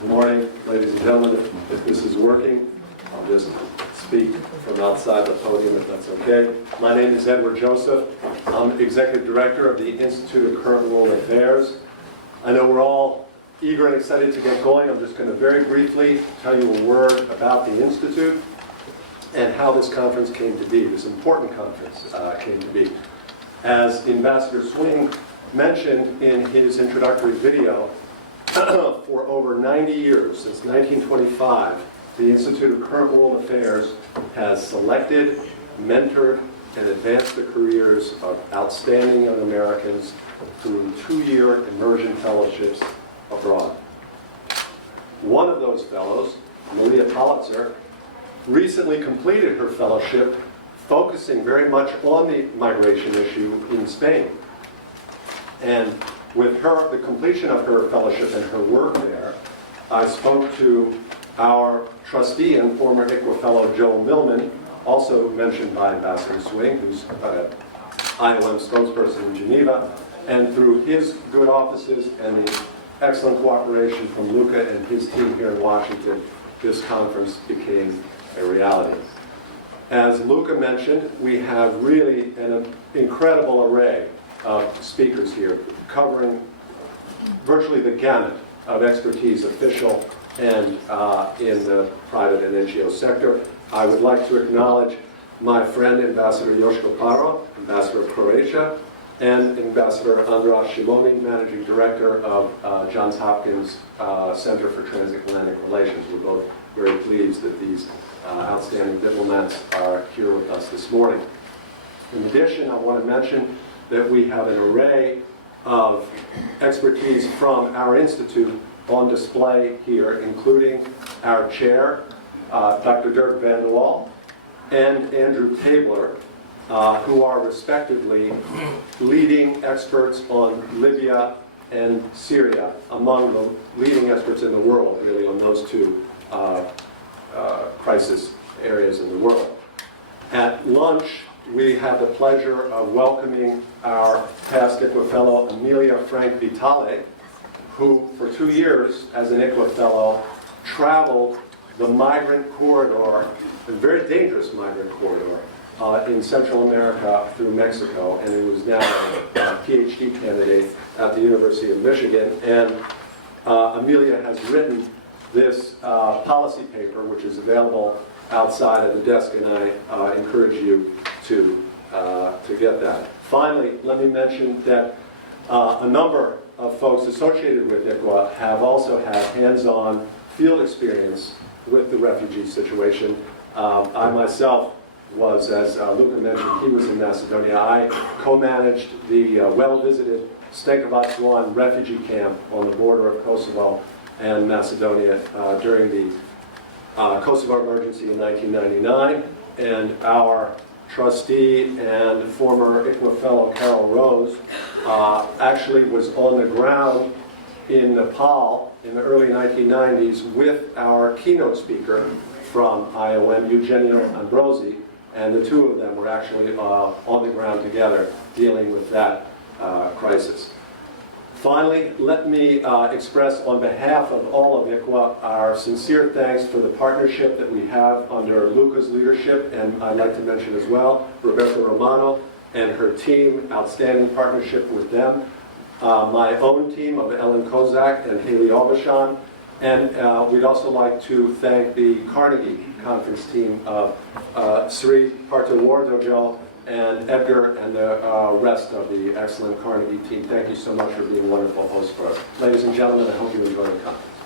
Good morning, ladies and gentlemen. If this is working, I'll just speak from outside the podium if that's okay. My name is Edward Joseph. I'm Executive Director of the Institute of Current World Affairs. I know we're all eager and excited to get going. I'm just going to very briefly tell you a word about the Institute and how this conference came to be, this important conference came to be. As Ambassador Swing mentioned in his introductory video, for over 90 years, since 1925, the Institute of Current World Affairs has selected, mentored, and advanced the careers of outstanding young Americans through 2-year immersion fellowships abroad. One of those fellows, Malia Politzer, recently completed her fellowship focusing very much on the migration issue in Spain. And with her, the completion of her fellowship and her work there, I spoke to our trustee and former ICWA fellow Joel Millman, also mentioned by Ambassador Swing, who's IOM spokesperson in Geneva, and through his good offices and the excellent cooperation from Luca and his team here in Washington, this conference became a reality. As Luca mentioned, we have really an incredible array of speakers here, covering virtually the gamut of expertise, official and in the private and NGO sector. I would like to acknowledge my friend Ambassador Joško Paro, Ambassador of Croatia, and Ambassador Andras Shimoni, Managing Director of Johns Hopkins Center for Transatlantic Relations. We're both very pleased that these outstanding diplomats are here with us this morning. In addition, I want to mention that we have an array of expertise from our institute on display here, including our chair, Dr. Dirk van der Wal, and Andrew Tabler, who are respectively leading experts on Libya and Syria, among the leading experts in the world, really, on those two crisis areas in the world. At lunch, we have the pleasure of welcoming our past ICWA fellow, Amelia Frank Vitale, who for 2 years as an ICWA fellow traveled the migrant corridor, a very dangerous migrant corridor, in Central America through Mexico, and he was now a PhD candidate at the University of Michigan. And Amelia has written this policy paper, which is available outside at the desk, and I encourage you to get that. Finally, let me mention that a number of folks associated with ICWA have also had hands-on field experience with the refugee situation. I myself was, as Luca mentioned, he was in Macedonia. I co-managed the well-visited Stekovac refugee camp on the border of Kosovo and Macedonia during the Kosovo emergency in 1999, and our trustee and former ICWA fellow Carol Rose actually was on the ground in Nepal in the early 1990s with our keynote speaker from IOM, Eugenio Ambrosi, and the two of them were actually on the ground together dealing with that crisis. Finally, let me express on behalf of all of ICWA our sincere thanks for the partnership that we have under Luca's leadership, and I'd like to mention as well Roberta Romano and her team, outstanding partnership with them, my own team of Ellen Kozak and Haley Obashan, and we'd also like to thank the Carnegie Conference team of Sri Partawardojo and Edgar and the rest of the excellent Carnegie team. Thank you so much for being wonderful hosts for us. Ladies and gentlemen, I hope you enjoy the conference.